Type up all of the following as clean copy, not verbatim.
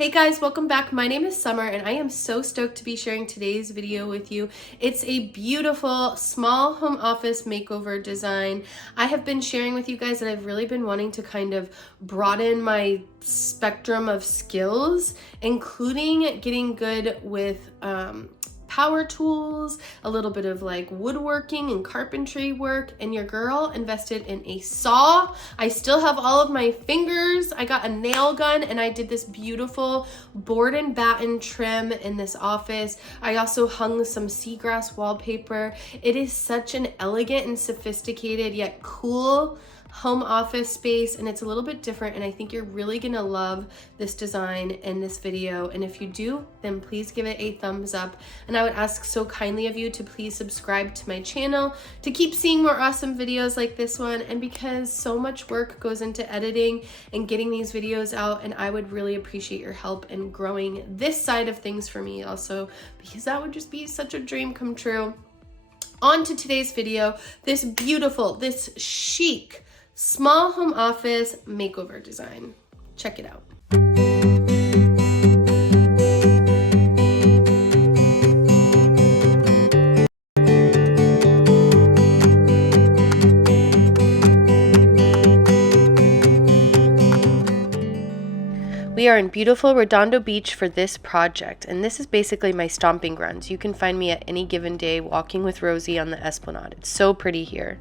Hey guys, welcome back. My name is Summer and I am so stoked to be sharing today's video with you. It's a beautiful small home office makeover design. I have been sharing with you guys that I've really been wanting to kind of broaden my spectrum of skills, including getting good with power tools, a little bit of like woodworking and carpentry work, and your girl invested in a saw. I still have all of my fingers. I got a nail gun and I did this beautiful board and batten trim in this office. I also hung some seagrass wallpaper. It is such an elegant and sophisticated yet cool home office space, and it's a little bit different, and I think you're really gonna love this design in this video. And if you do, then please give it a thumbs up, and I would ask so kindly of you to please subscribe to my channel to keep seeing more awesome videos like this one. And because so much work goes into editing and getting these videos out, and I would really appreciate your help in growing this side of things for me also, because that would just be such a dream come true. On to today's video, this beautiful, this chic small home office makeover design. Check it out. We are in beautiful Redondo Beach for this project, and this is basically my stomping grounds. You can find me at any given day walking with Rosie on the Esplanade. It's so pretty here.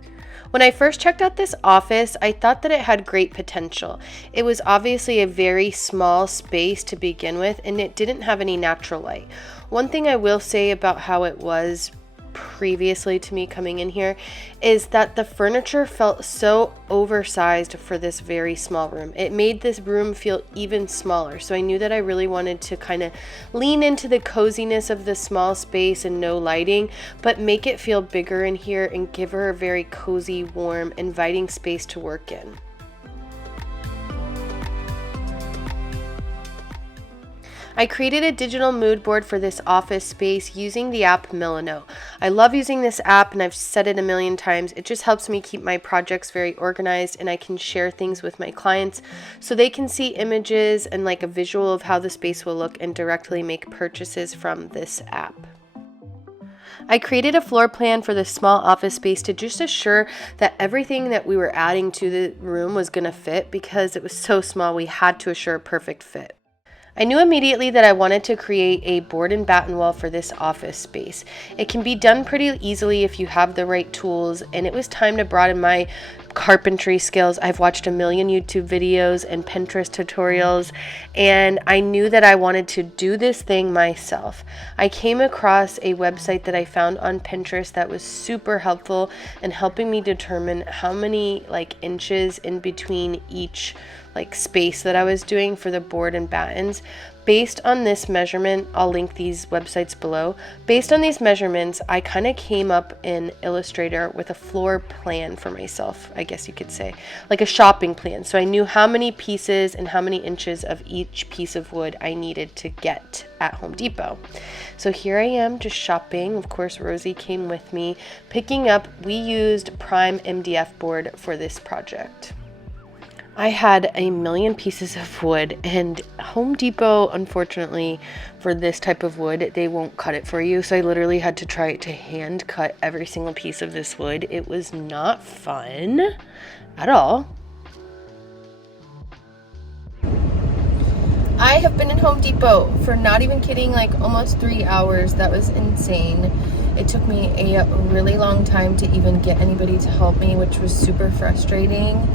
When I first checked out this office, I thought that it had great potential. It was obviously a very small space to begin with, and it didn't have any natural light. One thing I will say about how it was previously to me coming in here is that the furniture felt so oversized for this very small room. It made this room feel even smaller, so I knew that I really wanted to kind of lean into the coziness of the small space and no lighting, but make it feel bigger in here and give her a very cozy, warm, inviting space to work in. I created a digital mood board for this office space using the app Milano. I love using this app, and I've said it a million times. It just helps me keep my projects very organized, and I can share things with my clients so they can see images and like a visual of how the space will look and directly make purchases from this app. I created a floor plan for this small office space to just assure that everything that we were adding to the room was going to fit, because it was so small we had to assure a perfect fit. I knew immediately that I wanted to create a board and batten wall for this office space. It can be done pretty easily if you have the right tools, and it was time to broaden my carpentry skills. I've watched a million YouTube videos and Pinterest tutorials, and I knew that I wanted to do this thing myself. I came across a website that I found on Pinterest that was super helpful in helping me determine how many inches in between each space that I was doing for the board and battens. Based on this measurement, I'll link these websites below. Based on these measurements, I kind of came up in Illustrator with a floor plan for myself, I guess you could say, like a shopping plan. So I knew how many pieces and how many inches of each piece of wood I needed to get at Home Depot. So here I am just shopping. Of course, Rosie came with me. Picking up, we used prime MDF board for this project. I had a million pieces of wood, and Home Depot, unfortunately, for this type of wood, they won't cut it for you. So I literally had to try to hand cut every single piece of this wood. It was not fun at all. I have been in Home Depot for, not even kidding, almost 3 hours. That was insane. It took me a really long time to even get anybody to help me, which was super frustrating.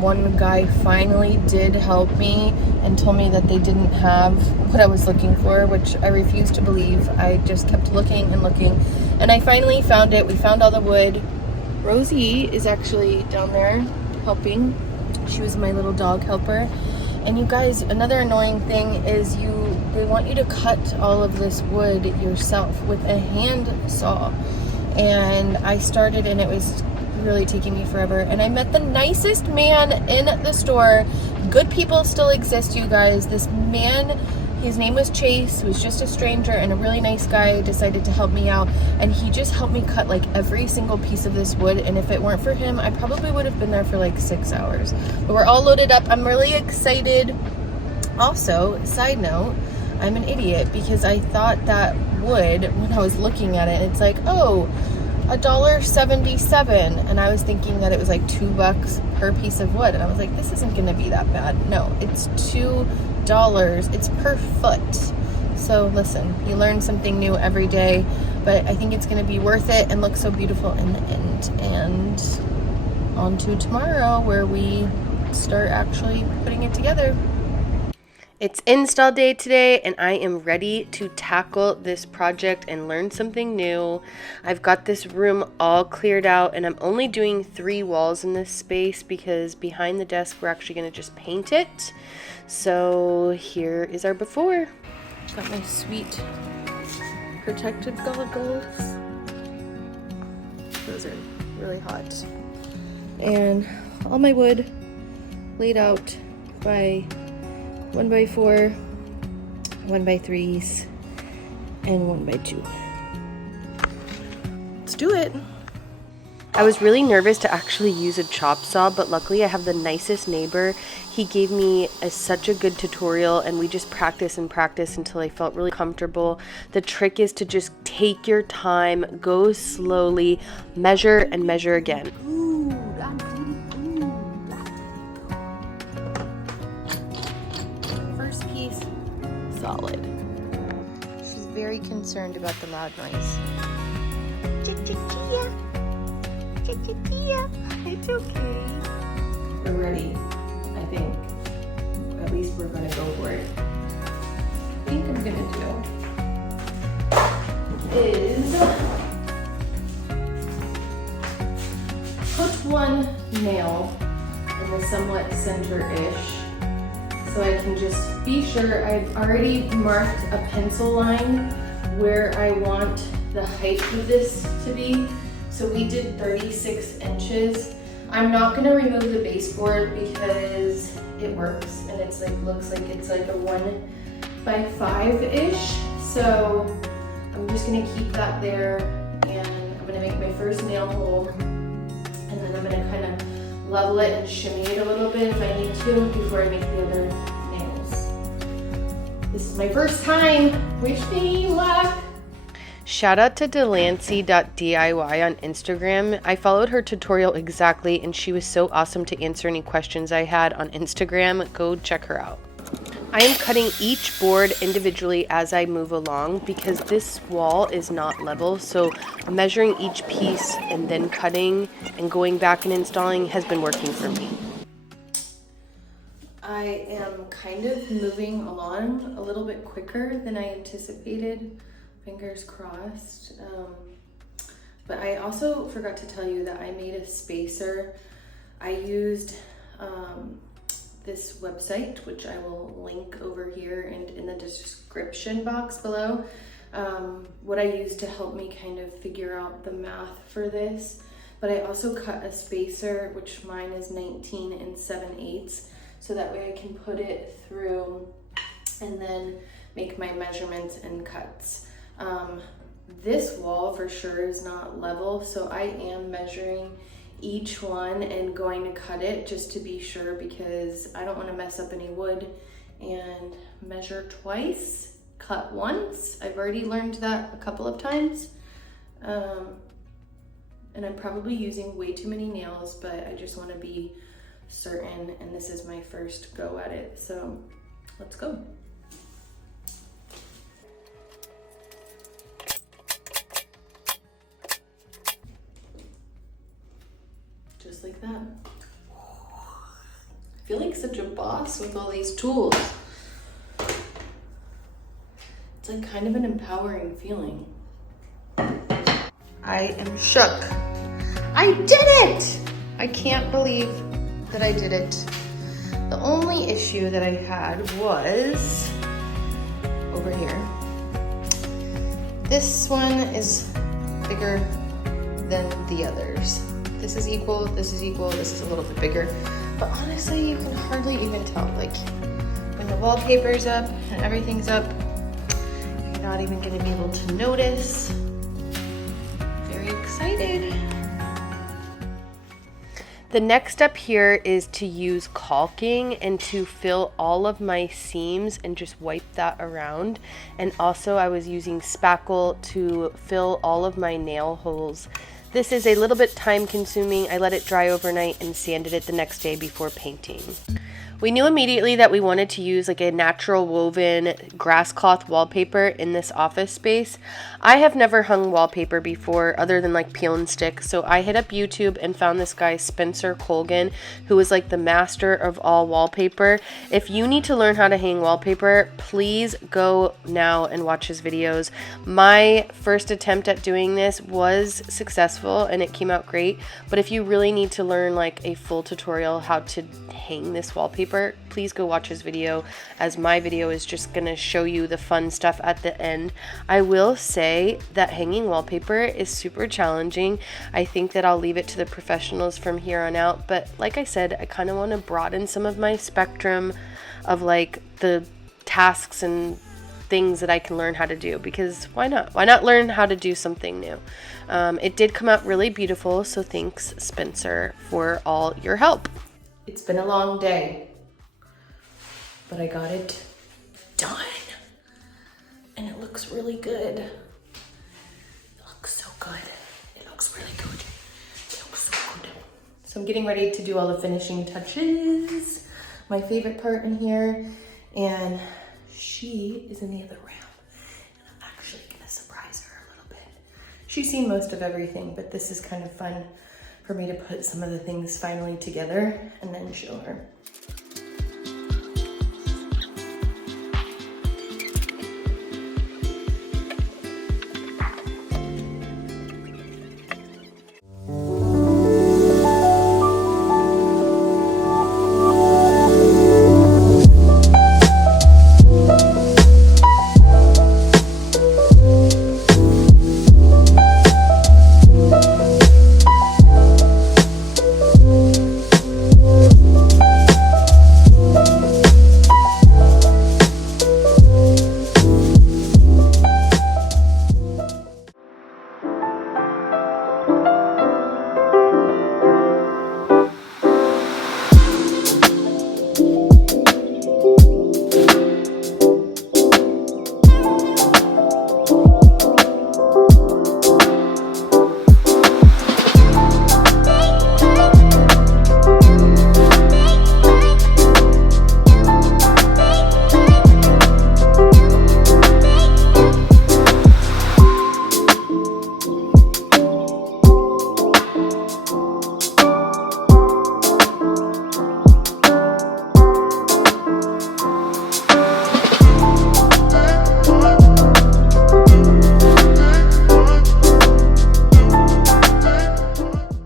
One guy finally did help me and told me that they didn't have what I was looking for, which I refused to believe. I just kept looking and looking, and I finally found it. We found all the wood. Rosie is actually down there helping. She was my little dog helper. And you guys, another annoying thing is they want you to cut all of this wood yourself with a hand saw. And I started, and it was really taking me forever, and I met the nicest man in the store. Good people still exist, you guys. This man, his name was Chase, was just a stranger and a really nice guy, decided to help me out, and he just helped me cut every single piece of this wood. And if it weren't for him, I probably would have been there for 6 hours. But we're all loaded up. I'm really excited Also, side note, I'm an idiot because I thought that wood, when I was looking at it, it's like, oh, $1.77, and I was thinking that it was like $2 per piece of wood, and I was like, this isn't gonna be that bad. No, it's $2. It's per foot. So listen, you learn something new every day, but I think it's gonna be worth it and look so beautiful in the end. And on to tomorrow, where we start actually putting it together. It's install day today, and I am ready to tackle this project and learn something new. I've got this room all cleared out, and I'm only doing 3 walls in this space because behind the desk we're actually going to just paint it. So here is our before. Got my sweet protective goggles. Those are really hot. And all my wood laid out by 1x4, 1x3s, and 1x2. Let's do it. I was really nervous to actually use a chop saw, but luckily I have the nicest neighbor. He gave me such a good tutorial, and we just practice and practice until I felt really comfortable. The trick is to just take your time, go slowly, measure and measure again. Solid. She's very concerned about the loud noise. It's okay. We're ready, I think. At least we're gonna go for it. I think I'm gonna do is put one nail in the somewhat center-ish, so I can just be sure. I've already marked a pencil line where I want the height of this to be. So we did 36 inches. I'm not gonna remove the baseboard because it works, and it's like, looks like it's like a 1x5-ish. So I'm just gonna keep that there, and I'm gonna make my first nail hole, and then I'm gonna kind of level it and shimmy it a little bit if I need to before I make the other nails. This is my first time. Wish me luck. Shout out to Delancey.diy on Instagram. I followed her tutorial exactly, and she was so awesome to answer any questions I had on Instagram. Go check her out. I am cutting each board individually as I move along because this wall is not level, so measuring each piece and then cutting and going back and installing has been working for me. I am kind of moving along a little bit quicker than I anticipated. Fingers crossed. But I also forgot to tell you that I made a spacer. I used this website, which I will link over here and in the description box below, what I used to help me kind of figure out the math for this. But I also cut a spacer, which mine is 19 7/8, so that way I can put it through and then make my measurements and cuts. This wall for sure is not level, so I am measuring each one and going to cut it just to be sure, because I don't want to mess up any wood. And measure twice, cut once. I've already learned that a couple of times. And I'm probably using way too many nails, but I just want to be certain, and this is my first go at it, so let's go. Just like that. I feel like such a boss with all these tools. It's like kind of an empowering feeling. I am shook. I did it! I can't believe that I did it. The only issue that I had was over here. This one is bigger than the others. This is equal, this is equal, this is a little bit bigger. But honestly, you can hardly even tell. Like, when the wallpaper's up and everything's up, you're not even gonna be able to notice. Very excited. The next step here is to use caulking and to fill all of my seams and just wipe that around. And also I was using spackle to fill all of my nail holes. This is a little bit time consuming. I let it dry overnight and sanded it the next day before painting. We knew immediately that we wanted to use like a natural woven grass cloth wallpaper in this office space. I have never hung wallpaper before other than like peel and stick, so I hit up YouTube and found this guy Spencer Colgan, who is like the master of all wallpaper. If you need to learn how to hang wallpaper, please go now and watch his videos. My first attempt at doing this was successful and it came out great, but if you really need to learn like a full tutorial how to hang this wallpaper, please go watch his video, as my video is just gonna show you the fun stuff at the end. I will say that hanging wallpaper is super challenging. I think that I'll leave it to the professionals from here on out, but like I said, I kind of want to broaden some of my spectrum of like the tasks and things that I can learn how to do, because why not? Why not learn how to do something new? It did come out really beautiful, so thanks Spencer for all your help. It's been a long day, but I got it done and it looks really good. It looks so good. It looks really good. It looks so good. So I'm getting ready to do all the finishing touches. My favorite part in here, and she is in the other room. And I'm actually gonna surprise her a little bit. She's seen most of everything, but this is kind of fun for me to put some of the things finally together and then show her.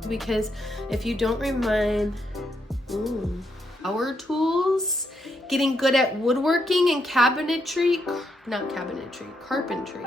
Because if you don't remind, power tools, getting good at woodworking and cabinetry, not cabinetry, carpentry.